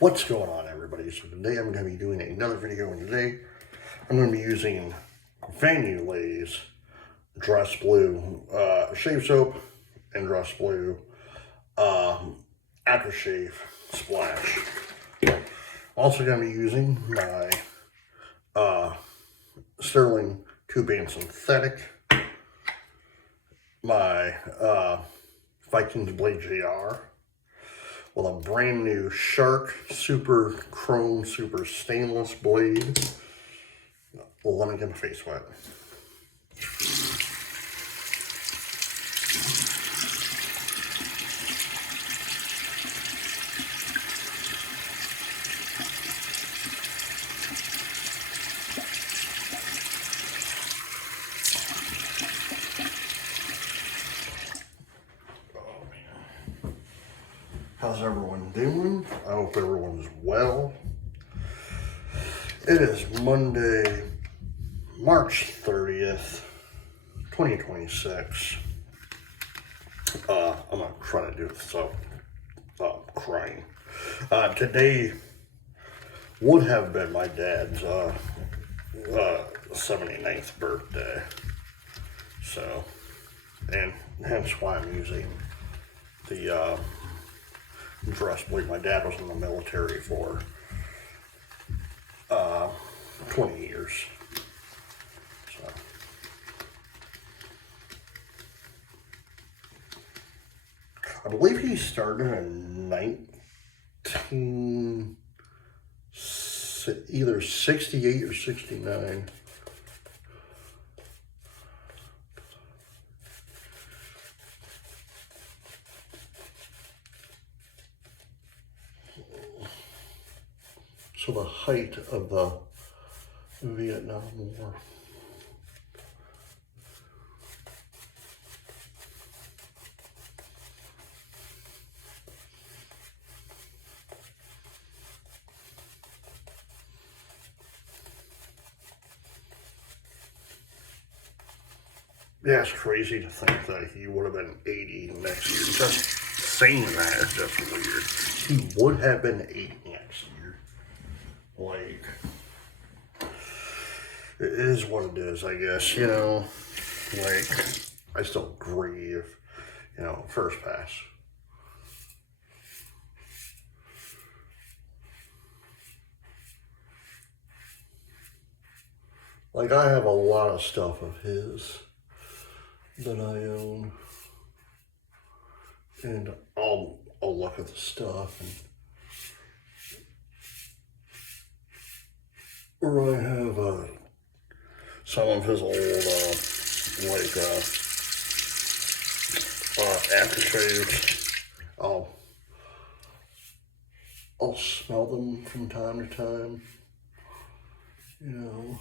What's going on, everybody? So today I'm going to be doing another video, and today I'm going to be using Yulay's Dress Bleu shave soap and Dress Bleu aftershave splash. Also going to be using my Sterling 2-band synthetic, my Vikings Blade JR, with a brand new Shark Super Chrome Super Stainless blade. Well, let me get my face wet. How's everyone doing? I hope everyone's well. It is Monday, March 30th, 2026. I'm not trying to do this without crying. Today would have been my dad's 79th birthday. So, and hence why I'm using the Dress Bleu. My dad was in the military for 20 years. So, I believe he started in either 68 or 69. So the height of the Vietnam War. Yeah, it's crazy to think that he would have been 80 next year. Just saying that is just weird. He would have been 80 next year. Like, it is what it is, I guess, you know. Like, I still grieve, you know, first pass. Like, I have a lot of stuff of his that I own, and I'll look at the stuff, and or I have some of his old aftershaves. I'll smell them from time to time, you know.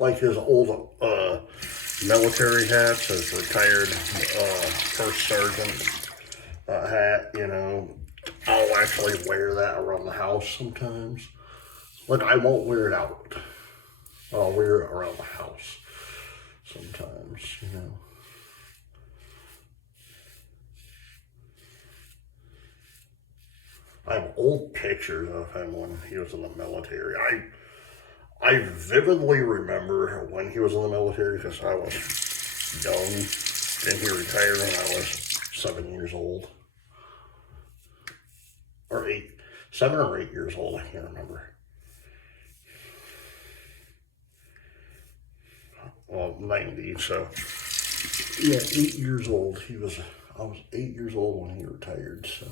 Like his old military hats, his retired first sergeant hat, you know. I'll actually wear that around the house sometimes. Like, I won't wear it out. I'll wear it around the house sometimes, you know. I have old pictures of him when he was in the military. I vividly remember when he was in the military because I was young, and he retired when I was 7 years old. Or 7 or 8 years old, I can't remember. Well, 90, so yeah, 8 years old. I was 8 years old when he retired, so.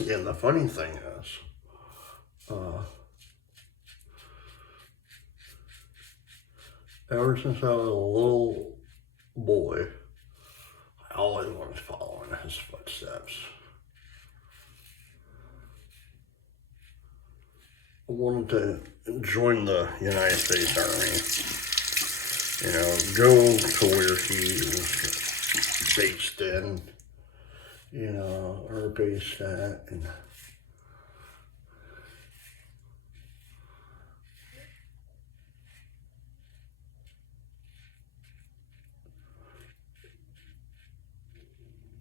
And the funny thing is, ever since I was a little boy, I always wanted to follow in his footsteps. I wanted to join the United States Army. you know, go to where he was based in, you know, or based at, and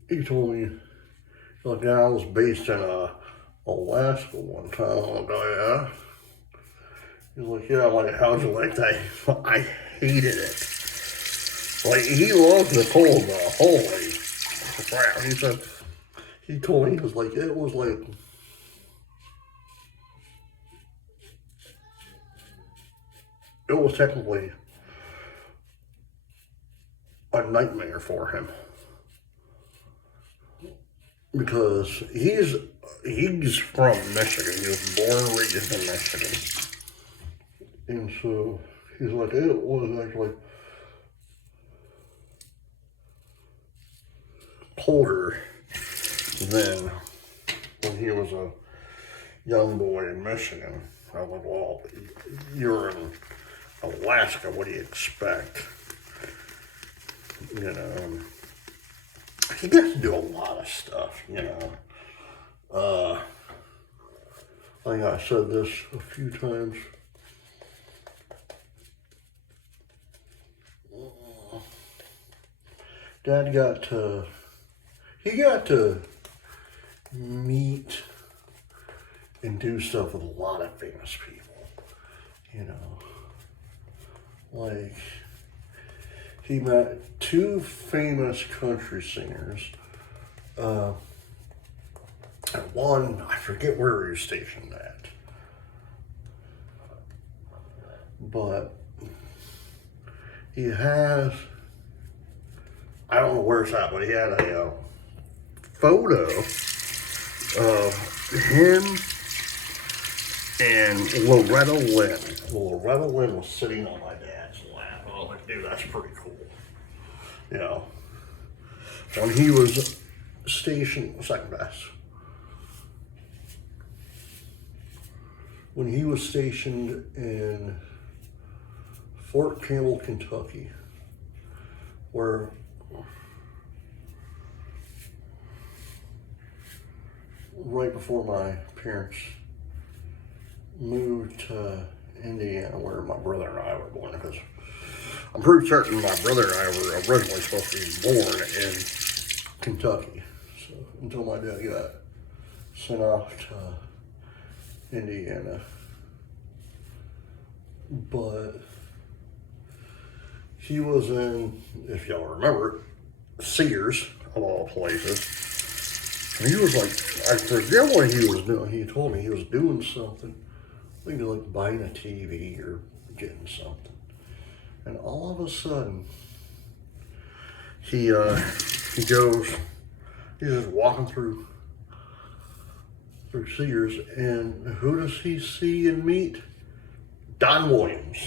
he told me, like, I was based in Alaska one time. I'm like, oh, yeah? He's like, yeah, I'm like, how'd you like that? I hated it. Like, he loved the cold, though. Holy crap. He said, he told me, he was like, it was like, it was technically a nightmare for him. Because he's from Michigan. He was born and raised in Michigan. And so he's like, it was actually colder than when he was a young boy in Michigan. I was like, well, you're in Alaska, what do you expect? You know, he gets to do a lot of stuff, you know. I think I said this a few times. Dad got to meet and do stuff with a lot of famous people, you know. Like, he met two famous country singers. And one, I forget where he was stationed at. But he has, I don't know where it's at, but he had a photo of him and Loretta Lynn. Loretta Lynn was sitting on my dad's lap. I was like, dude, that's pretty cool. You know, when he was stationed, second best. When he was stationed in Fort Campbell, Kentucky, where right before my parents moved to Indiana, where my brother and I were born, because I'm pretty certain my brother and I were originally supposed to be born in Kentucky. So until my dad got sent off to Indiana. But he was in, if y'all remember, Sears, of all places. And he was like, I forget what he was doing. He told me he was doing something. I think like buying a TV or getting something. And all of a sudden, he goes, he's just walking through Sears, and who does he see and meet? Don Williams,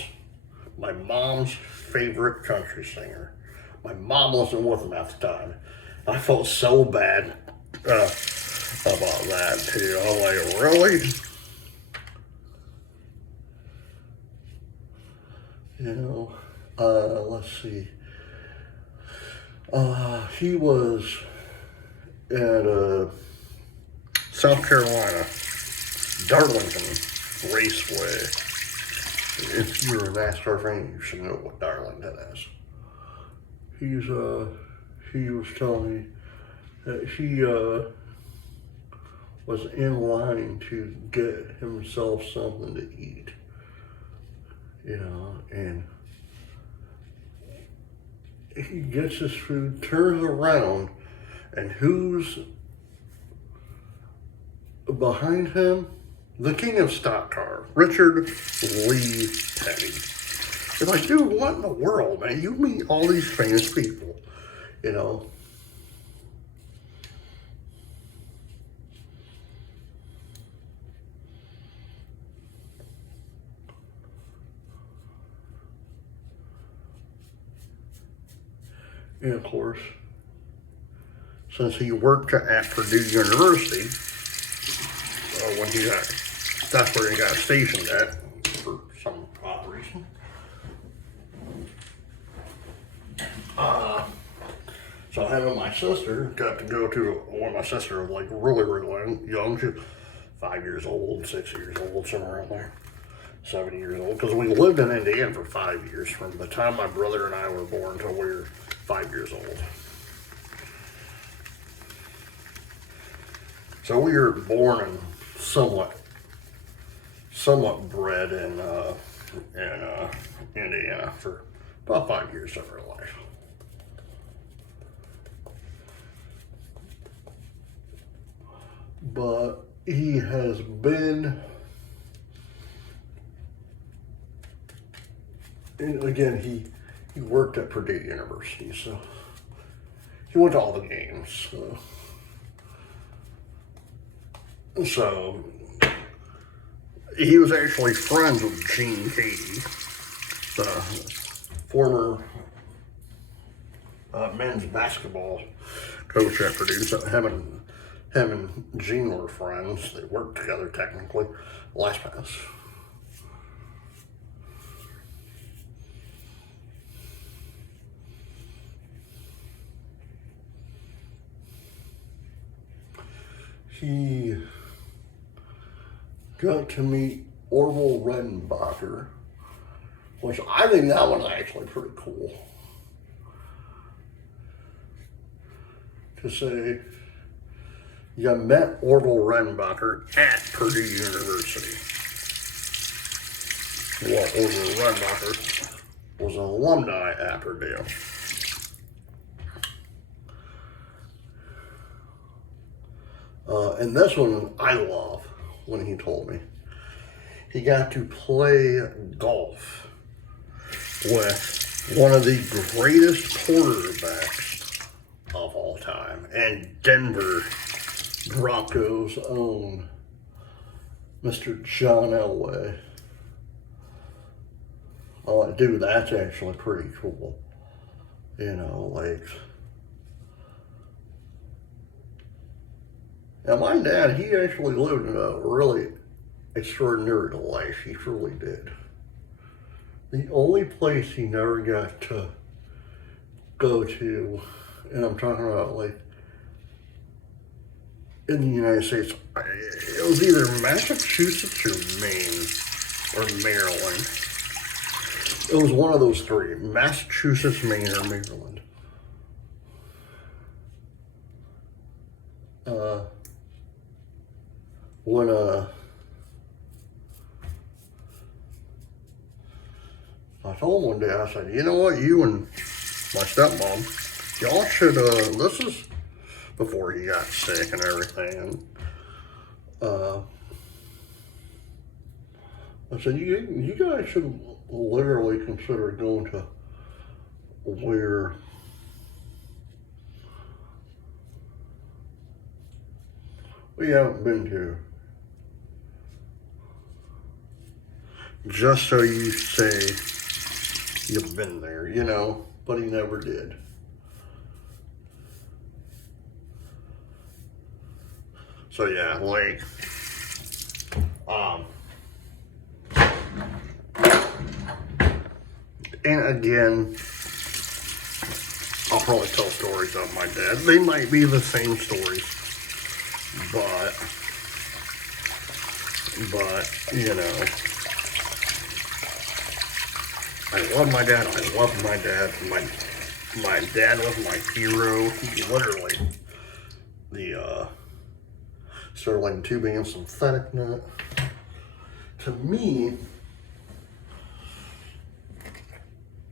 my mom's favorite country singer. My mom wasn't with him at the time. I felt so bad about that too. I'm like, really? You know, let's see. He was at South Carolina, Darlington Raceway. If you're a NASCAR fan, you should know what Darlington is. He was telling me that he was in line to get himself something to eat, you know, and he gets his food, turns around, and who's behind him? The king of stock car, Richard Lee Petty. It's like, dude, what in the world, man? You meet all these famous people, you know. And of course, since he worked at Purdue University, when he got, that's where he got stationed at for some odd reason. So him and my sister got to go to, when my sister was like really, really young. She was 5 years old, 6 years old, somewhere around there. 7 years old. Because we lived in Indiana for 5 years, from the time my brother and I were born till we were 5 years old. So we were born and somewhat bred in Indiana for about 5 years of our life. But he has been, and again, he worked at Purdue University, so he went to all the games. So he was actually friends with Gene Cady, the former men's basketball coach at Purdue. So him and Gene were friends. They worked together technically. Last pass. He got to meet Orville Redenbacher, which I think that one's actually pretty cool. To say you met Orville Redenbacher at Purdue University. Well, Orville Redenbacher was an alumni at Purdue. And this one I love when he told me. He got to play golf with one of the greatest quarterbacks of all time, and Denver Broncos own Mr. John Elway. Oh, dude, that's actually pretty cool. You know, like, now my dad, he actually lived a really extraordinary life. He truly did. The only place he never got to go to, and I'm talking about like in the United States, it was either Massachusetts or Maine or Maryland. It was one of those three: Massachusetts, Maine, or Maryland. When I told him one day, I said, you know what, you and my stepmom, y'all should, this is before he got sick and everything, and I said, you guys should literally consider going to where we haven't been to, just so you say you've been there, you know, but he never did. So yeah, like, and again, I'll probably tell stories of my dad. They might be the same stories, but, you know, I love my dad. I love my dad. My dad was my hero. He literally, the Sterling tubing and synthetic nut. To me,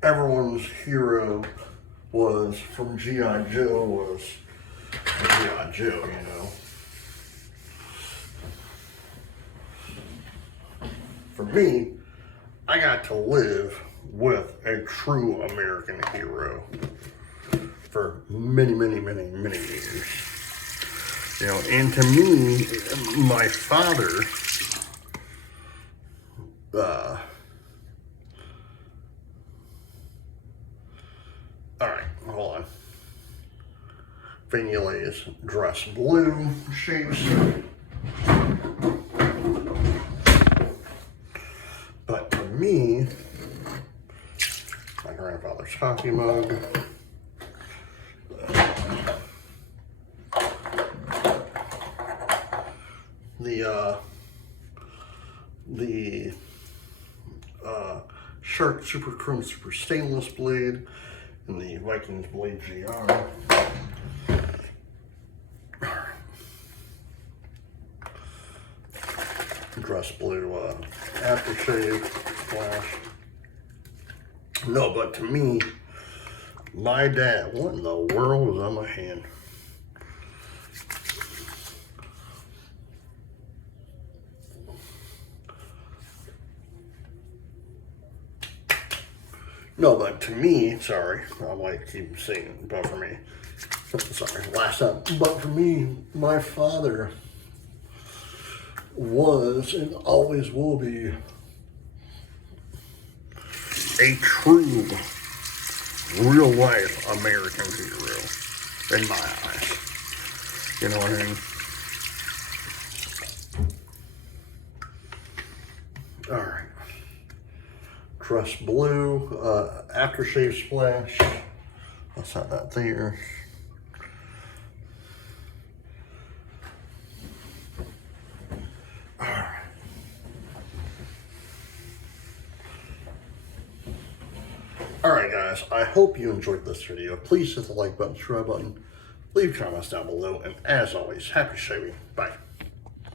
everyone's hero was from G.I. Joe was G.I. Joe, you know. For me, I got to live with a true American hero for many, many, many, many years. You know, and to me, my father, all right, hold on. Yulay's dress blue shapes. But to me, my grandfather's hockey mug, the Shark Super Chrome Super Stainless blade and the Vikings Blade GR. Dress Blue aftershave splash. No, but to me, my dad, what in the world is on my hand? No, but to me, sorry, I might keep saying, but for me, sorry, last time, but for me, my father was and always will be a true, real life American hero in my eyes. You know what I mean? All right. Dress Blue, aftershave splash. Let's have that there. Alright guys, I hope you enjoyed this video. Please hit the like button, subscribe button, leave comments down below, and as always, happy shaving. Bye.